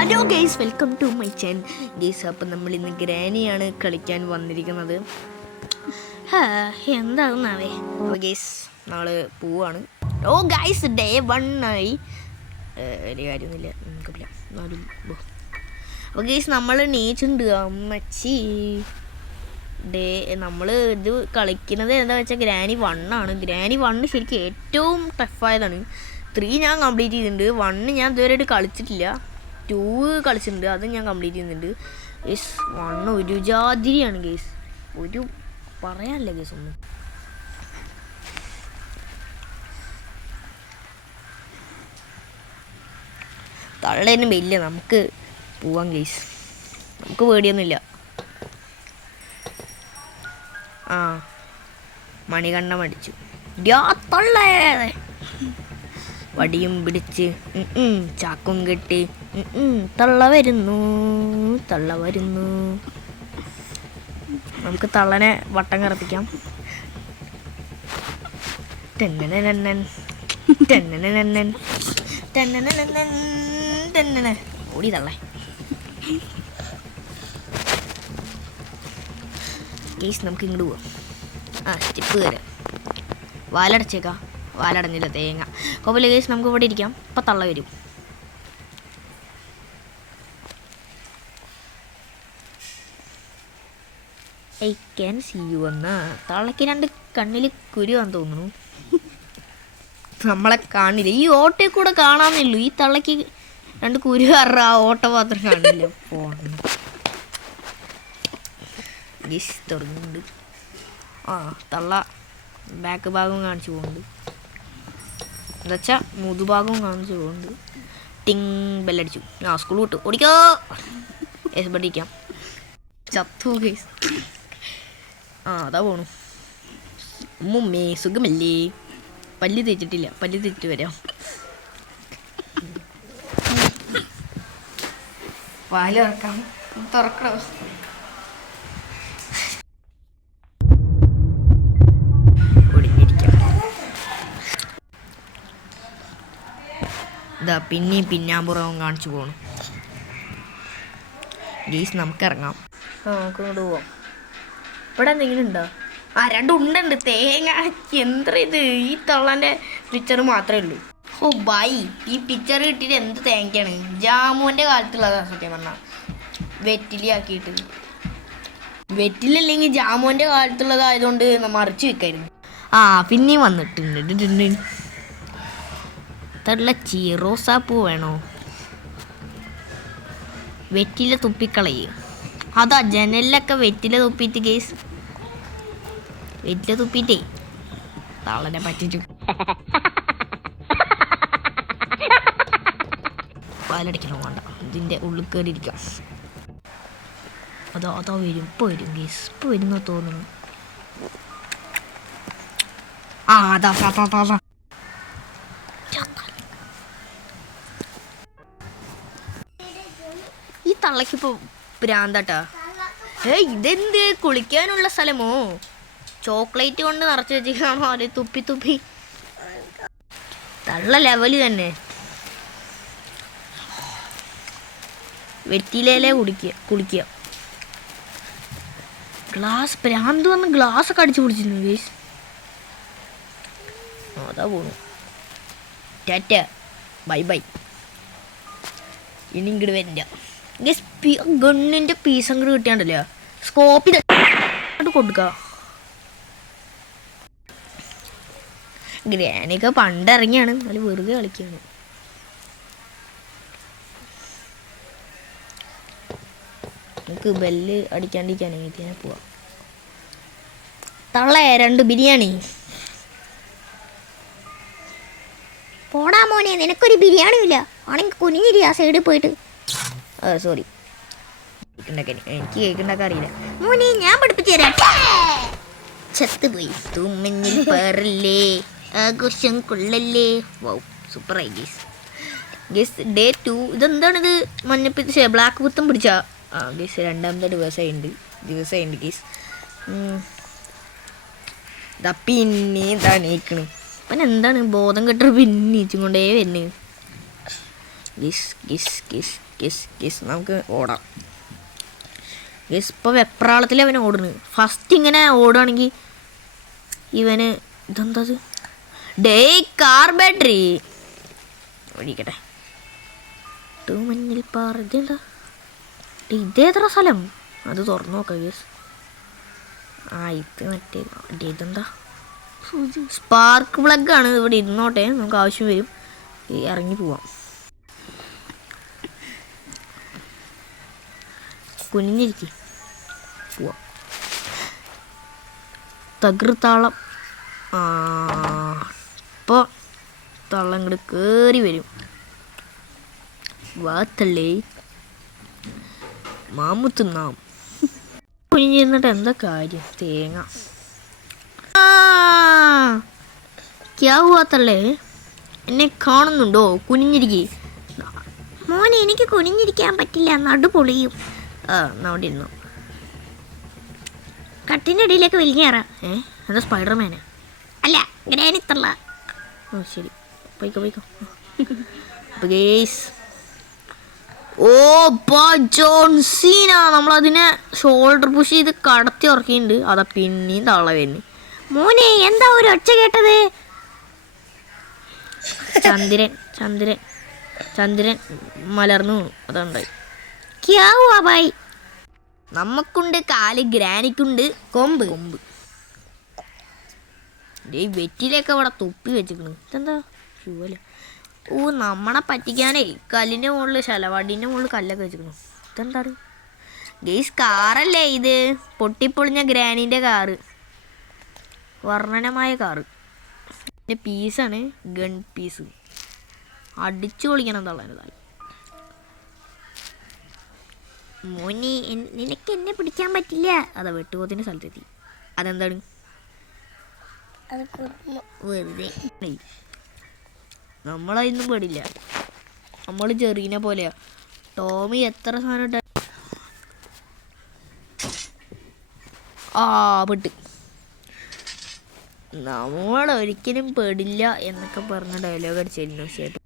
Hello guys, welcome to my channel guys. അപ്പം നമ്മൾ ഇന്ന് ഗ്രാനിയാണ് കളിക്കാൻ വന്നിരിക്കുന്നത്. എന്താകുന്നാവേ. അപ്പോൾ ഗൈസ് നമ്മൾ പോവാണ്. ഓ ഗൈസ്, ഡേ 1 ആയി. വലിയ കാര്യമൊന്നുമില്ല, നമുക്കില്ല എന്നാലും. അപ്പോൾ ഗൈസ് നമ്മൾ നീച്ചുണ്ട് അമ്മച്ചി. നമ്മൾ ഇത് കളിക്കുന്നത് എന്താണെന്ന് വെച്ചാൽ ഗ്രാനി 1 ആണ്. ഗ്രാനി 1 ശരിക്കും ഏറ്റവും ടഫായതാണ്. 3 ഞാൻ കംപ്ലീറ്റ് ചെയ്തിട്ടുണ്ട്. 1 ഞാൻ ഇതുവരെയായിട്ട് കളിച്ചിട്ടില്ല. 2 കളിച്ചിട്ടുണ്ട്, അത് ഞാൻ കംപ്ലീറ്റ് ചെയ്യുന്നുണ്ട്. ഗേസ് 1 ഒരു ജാതിരിയാണ് ഗേസ്, ഒരു പറയാനില്ല ഗേസ് ഒന്നും. തള്ളേനും വലിയ നമുക്ക് പോവാം ഗേസ്, നമുക്ക് പേടിയൊന്നുമില്ല. ആ മണികണ്ഠം അടിച്ചു തള്ളേ, വടിയും പിടിച്ച് ചാക്കും കെട്ടി തള്ള വരുന്നു. നമുക്ക് തള്ളനെ വട്ടം കറപ്പിക്കാം. ഓടി തള്ളേ. ഗെയ്സ് നമുക്ക് ഇങ്ങോട്ട് പോവാം. സ്റ്റെപ്പ് തരാം. വാലടച്ചേക്കാം. വാലടഞ്ഞില്ല, തേങ്ങ കോപ്പല്ല ഗെയ്സ്. നമുക്ക് ഇവിടെ ഇരിക്കാം, ഇപ്പം തള്ള വരും. ഐ ക്യാൻ സീ യു എന്ന തള്ളക്ക് 2 കണ്ണിൽ കുരുവാന്ന് തോന്നുന്നു. നമ്മളെ കാണില്ല, ഈ ഓട്ടയിൽ കൂടെ കാണാമെന്നുള്ളൂ. ഈ തള്ളക്ക് 2 കുരു കാരണം ആ ഓട്ട മാത്രം കാണില്ല. പോണം ഗെയ്സ്, തുടങ്ങുന്നുണ്ട്. തള്ള ബാക്ക് ഭാഗവും കാണിച്ചു പോകുന്നുണ്ട്, എന്താ മുതുഭാഗവും കാണിച്ചു പോകുന്നുണ്ട്. ടിങ് ബെല്ലടിച്ചു. സ്കൂൾ വിട്ടു, ഓടിക്കോ. എസ് പഠിക്കാം. ചത്തു ഗൈസ്. അതാ പോണു. മുമ്മേ സുഖമല്ലേ? പല്ല് തേച്ചിട്ടില്ല, പല്ല് തേച്ചിട്ട് വരാം. പാല് തുറക്കണം. ഇതാ പിന്നെയും പിന്നാമ്പുറവും കാണിച്ചു പോകണം ഗെയ്സ്. നമുക്ക് ഇറങ്ങാം. നമുക്ക് ഇങ്ങോട്ട് പോവാം. ഇവിടെ എന്തെങ്കിലും ഉണ്ടോ? 2 ഉണ്ടുണ്ട്. തേങ്ങ എന്താ ഇത്? ഈ തള്ളൻ്റെ പിക്ചർ മാത്രമേ ഉള്ളൂ. ഓ ബൈ, ഈ പിക്ചർ കിട്ടിയിട്ട് എന്ത് തേങ്ങയാണ്? ജാമുവിൻ്റെ കാലത്തുള്ളതാണ് സത്യം പറഞ്ഞാൽ. വെറ്റിലി ആക്കിയിട്ട്, വെറ്റിലല്ലെങ്കിൽ ജാമുവിൻ്റെ കാലത്തുള്ളതായതുകൊണ്ട് മറിച്ച് വെക്കായിരുന്നു. പിന്നെയും വന്നിട്ടുണ്ട്. തള്ള റോസാപ്പൂ വേണോ? വെറ്റില തുപ്പിക്കളയ്. അതാ ജനലിലൊക്കെ വെറ്റില തുപ്പിയിട്ട് ഗേസ്, വെറ്റില തുപ്പിയിട്ടേ തള്ളനെ പറ്റിച്ചു. പാലടിക്കണോ? വേണ്ട, ഇതിൻ്റെ ഉള്ളിൽ കയറിയിരിക്കാം. അതാ വരും, ഇപ്പോൾ വരും ഗേസ്, ഇപ്പോൾ വരുന്നോ തോന്നുന്നു. അതാ ഈ തള്ളക്കിപ്പോൾ ഭ്രാന്താട്ടാ. ഇതെന്ത് കുളിക്കാനുള്ള സ്ഥലമോ? ചോക്ലേറ്റ് കൊണ്ട് നിറച്ച് വെച്ചിട്ടാണോ അത്? തുപ്പി തള്ള ലെവല് തന്നെ. വെറ്റിലയിലെ കുളിക്കുക. ഗ്ലാസ് ഭ്രാന്ത് വന്ന് ഗ്ലാസ്സൊക്കെ അടിച്ചു പിടിച്ചിരുന്നു ഗേസ്. അതാ പോണു. Tata bye bye. ഇനി ഇങ്ങോട്ട് വരില്ല ഗേസ്. ഗണ്ണിൻ്റെ പീസ് അങ്ങോട്ട് കിട്ടിയാണ്ടല്ലോ, സ്കോപ്പിൽ കൊടുക്കുക. ഗ്രാനിയൊക്കെ പണ്ടിറങ്ങിയാണ്, നല്ല വെറുതെ കളിക്കുകയാണ്. നമുക്ക് ബെല്ല് അടിക്കാണ്ടിരിക്കാനെങ്കിൽ ഞാൻ പോവാം. തള്ളേ 2 ബിരിയാണി. പോടാ മോനെ, നിനക്കൊരു ബിരിയാണിയും ഇല്ല. ആണെങ്കിൽ കുനിഞ്ഞിരി ആ സൈഡിൽ പോയിട്ട്. സോറി, എനിക്ക് കേക്കുണ്ടാക്കാൻ അറിയില്ല മോനെ, ഞാൻ പഠിപ്പിച്ചു തരാം. ചത്തുപോയി. തുമ്മഞ്ഞിൽ പറല്ലേ, ആഘോഷം കൊള്ളല്ലേ. വൗ, സൂപ്പറായി ഗീസ്. ഗീസ് ഡേ 2. ഇതെന്താണിത്? മഞ്ഞപ്പിച്ച ബ്ലാക്ക് കുത്തം പിടിച്ചാ ഗീസ്. 2ാമത്തെ ദിവസമായിട്ടുണ്ട് ഗീസ്. ഇതാ പിന്നെ ഇതാണ് നീക്കണ്. പിന്നെ എന്താണ് ബോധം കെട്ട പിന്നെ നീച്ചും കൊണ്ടേ വരുന്നത്. ഗിസ് ഗിസ് ഗിസ് ഗിസ് ഗിസ് നമുക്ക് ഓടാം ഗിസ്. ഇപ്പോൾ വെപ്രാളത്തിൽ അവൻ ഓടുന്നു. ഫസ്റ്റ് ഇങ്ങനെ ഓടുകയാണെങ്കിൽ ഇവന് ഇതെന്താ ഡേ കാർ ബാറ്ററി ഓടിക്കട്ടെ. മഞ്ഞിൽ പാറ ഇതെന്താ ഇതേത്ര സ്ഥലം? അത് തുറന്നു നോക്കാം ഗിസ്. ഇത് മറ്റേ ഇതെന്താ സ്പാർക്ക് പ്ലഗ് ആണ്. ഇവിടെ ഇരുന്നോട്ടെ, നമുക്ക് ആവശ്യം വരും. ഇറങ്ങി പോവാം. കുനിഞ്ഞിരിക്കും പോവാം. തകൃത്താളം. ഇപ്പോൾ തള്ളം ഇങ്ങോട്ട് കയറി വരും. വാത്തല്ലേ മാമുത്തുന്നാം. കുനിഞ്ഞിരുന്നിട്ട് എന്താ കാര്യം? തേങ്ങ ക്യാ ഹുവാത്തല്ലേ? എന്നെ കാണുന്നുണ്ടോ? കുനിഞ്ഞിരിക്കേ. മോനെ എനിക്ക് കുനിഞ്ഞിരിക്കാൻ പറ്റില്ല, നടു പൊളിയും. അവിടെ ഇരുന്നു. കട്ടിൻ്റെ അടിയിലേക്ക് വലിഞ്ഞേറാം. എന്താ സ്പൈഡർമാന്? അല്ല, ഗ്രാനിത്തള്ള. ശരി, പോയിക്കോ പോയിക്കോ. ജോൺസീന നമ്മളതിനെ ഷോൾഡർ പുഷ് ചെയ്ത് കടത്തി ഉറക്കിയിട്ടുണ്ട്. അതാ പിന്നെയും തള്ള വരുന്നു. മോനെ എന്താ ഒരു ഒച്ച കേട്ടത്? ചന്ദ്രൻ ചന്ദ്രൻ ചന്ദ്രൻ മലർന്നു അതുണ്ടായി. നമുക്കുണ്ട് കാല്, ഗ്രാനിക്കുണ്ട് കൊമ്പ്. വെറ്റിലൊക്കെ ഇവിടെ തുപ്പി വെച്ചിക്കണ്. ഇതെന്താ ഷൂവല്ല? നമ്മളെ പറ്റിക്കാനേ കല്ലിൻ്റെ മുകളിൽ ശലവാടീൻ്റെ മുകളിൽ കല്ലൊക്കെ വെച്ചിക്കണു. ഇതെന്താണ് ഗെയ്സ്? കാറല്ലേ ഇത്? പൊട്ടിപ്പൊളിഞ്ഞ ഗ്രാനീൻ്റെ കാറ്, വർണ്ണനമായ കാറ്. ഇതിൻ്റെ പീസാണ് ഗൺ പീസ്. അടിച്ചു പൊളിക്കണം തള്ളേണ്ടതായി. മോനെ നിനക്ക് എന്നെ പിടിക്കാൻ പറ്റില്ല. അതാ വെട്ടുപോത്തിൻ്റെ സ്ഥലത്തെത്തി. അതെന്താണ്? വെറുതെ നമ്മളതൊന്നും പേടില്ല. നമ്മൾ ചെറീനെ പോലെയാ. ടോമി എത്ര സാധനം ഇട്ട പെട്ട്. നമ്മളൊരിക്കലും പേടില്ല എന്നൊക്കെ പറഞ്ഞ ഡയലോഗ് അടിച്ചിരുന്നു. ചേട്ടൻ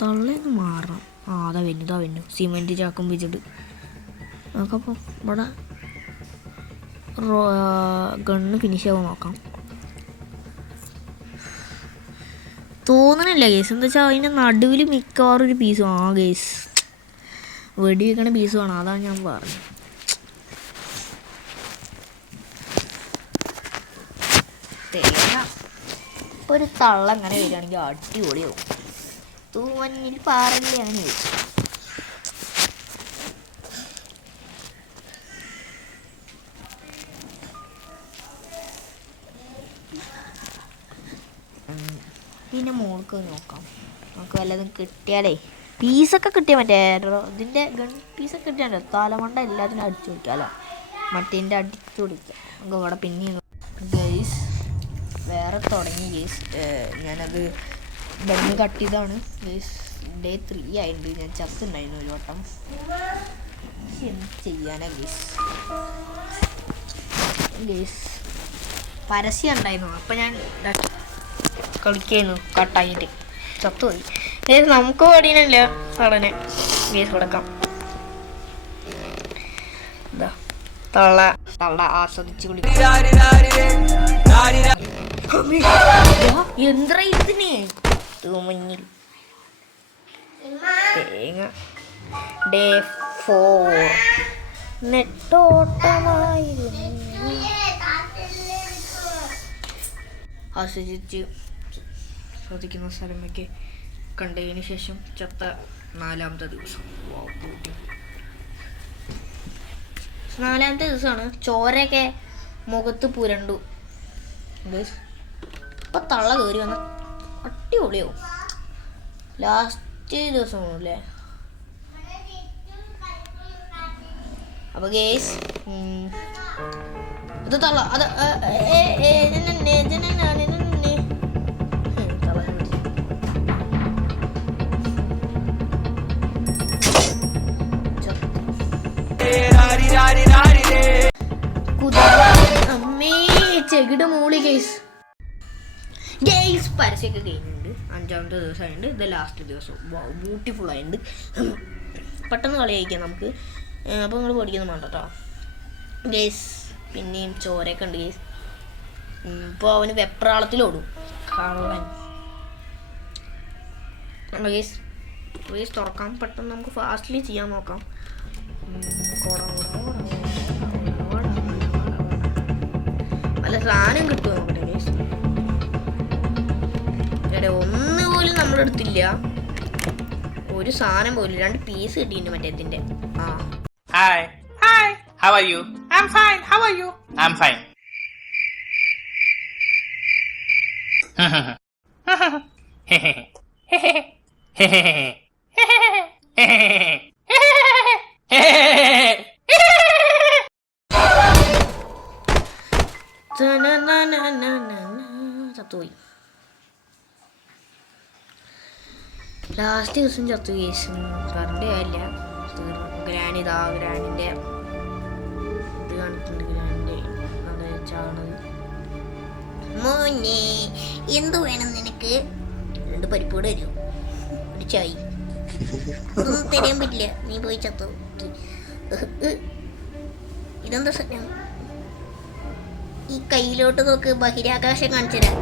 തള്ളേന്ന് മാറണം. അതാ വെന്നു സിമെൻറ്റ് ചാക്കും വെച്ചിട്ട്. നമുക്കപ്പോൾ ഇവിടെ ഗണ്ണ് ഫിനിഷ് ആവും നോക്കാം. തോന്നണില്ല കേസ്. എന്താ വെച്ചാൽ അതിൻ്റെ നടുവിൽ മിക്കവാറും ഒരു പീസ്. കേസ് വെടി വെക്കണ പീസ് വേണം. അതാണ് ഞാൻ പറഞ്ഞത്. തേങ്ങ ഒരു തള്ള അങ്ങനെ വരികയാണെങ്കിൽ അടിപൊളിയാവും. തൂമഞ്ഞിൽ പാറയിലാണ്. പിന്നെ മോൾക്ക് നോക്കാം. നമുക്ക് വല്ലതും കിട്ടിയാലേ പീസൊക്കെ കിട്ടിയാൽ മറ്റേ ഇതിൻ്റെ ഗൺ പീസൊക്കെ കിട്ടിയാലോ തലമണ്ട എല്ലാത്തിനും അടിച്ചു കൊടുക്കാമല്ലോ. മറ്റേൻ്റെ അടിച്ചു കൊടുക്കാം. നമുക്ക് ഇവിടെ പിന്നെ ഗൈസ് വേറെ തുടങ്ങി ഗൈസ്. ഞാനത് ബണ്ണ് കട്ട് ചെയ്താണ് ഗൈസ്. ഡേ 3 ആയിട്ടുണ്ട്. ഞാൻ ചത്തുണ്ടായിരുന്നു ഒരു വട്ടം. എന്ത് ചെയ്യാനാ ഗൈസ്? ഗൈസ് പരസ്യം ഉണ്ടായിരുന്നു. അപ്പം ഞാൻ കളിക്കായിരുന്നു. കട്ടായിട്ട് ചത്തുപോയി. നമുക്ക് പാടീനല്ല തളനെ ഗേസ് കൊടുക്കാം. എന്താ തള്ള ആസ്വദിച്ച് കുളിക്കും. എന്താ ഇതിന് തൂമഞ്ഞിൽ തേങ്ങ. ഡേ 4 നെട്ടോട്ടമായിരുന്നു. ആസ്വദിച്ച് ശ്രദ്ധിക്കുന്ന സ്ഥലമൊക്കെ കണ്ടതിന് ശേഷം ചത്ത 4ാമത്തെ ദിവസം. 4ാമത്തെ ദിവസമാണ്. ചോരയൊക്കെ മുഖത്ത് പുരണ്ടു. ഇപ്പം തള്ള കയറി വന്ന അടിപൊളിയാവും. ലാസ്റ്റ് ദിവസം അല്ലേ? അപ്പോൾ ഗേസ് ഇത് തള്ള അത് അമ്മേ ചെകിട് മൂളി കേസ്. ഗൈസ് പരസ്യമൊക്കെ കഴിഞ്ഞിട്ടുണ്ട്. 5ാമത്തെ ദിവസമായിട്ടുണ്ട്. ഇത് ലാസ്റ്റ് ദിവസം. ബ്യൂട്ടിഫുൾ ആയിട്ടുണ്ട്. പെട്ടെന്ന് കളി കഴിക്കാം നമുക്ക്. അപ്പോൾ നിങ്ങൾ പേടിക്കുന്നു വേണ്ട കേട്ടോ ഗൈസ്. പിന്നെയും ചോരയൊക്കെ ഉണ്ട് ഗൈസ്. ഇപ്പോൾ അവന് വെപ്രാളത്തിലോടും കാണുവാൻ. ഗൈസ് ഗൈസ് തുറക്കാം. പെട്ടെന്ന് നമുക്ക് ഫാസ്റ്റ്ലി ചെയ്യാൻ നോക്കാം. നല്ല സാധനം കിട്ടുമോ നോക്കട്ടെ ഗൈസ്. എവിടെ ഒന്ന് പോലും നമ്മളെടുത്തില്ല. ഒരു സാധനം പോലും. 2 പീസ് കിട്ടിയിട്ടുണ്ട് മറ്റേതിൻ്റെ. ആ Hi. Hi. How are you? I'm fine. How are you? I'm fine. ചത്തുപോയി. ലാസ്റ്റ് ദിവസം ചത്തു കേസ്. കറണ്ട് കാര്യമില്ല. ഗ്രാനി ഇതാ ഗ്രാനിൻ്റെ ഇത് കാണിക്കുന്നുണ്ട്. ഗ്രാനിൻ്റെ അത് ചാണത്. മോനെ എന്ത് വേണം നിനക്ക്? 2 പരിപ്പോട് തരുമോ? ഒരു ചായ ഒന്നും തരാൻ പറ്റില്ല. നീ പോയി ചത്തോ. ഇതെന്താ സത്യം? ഈ കയ്യിലോട്ട് നോക്ക്. ബഹിരാകാശം കാണിച്ചു തരാം.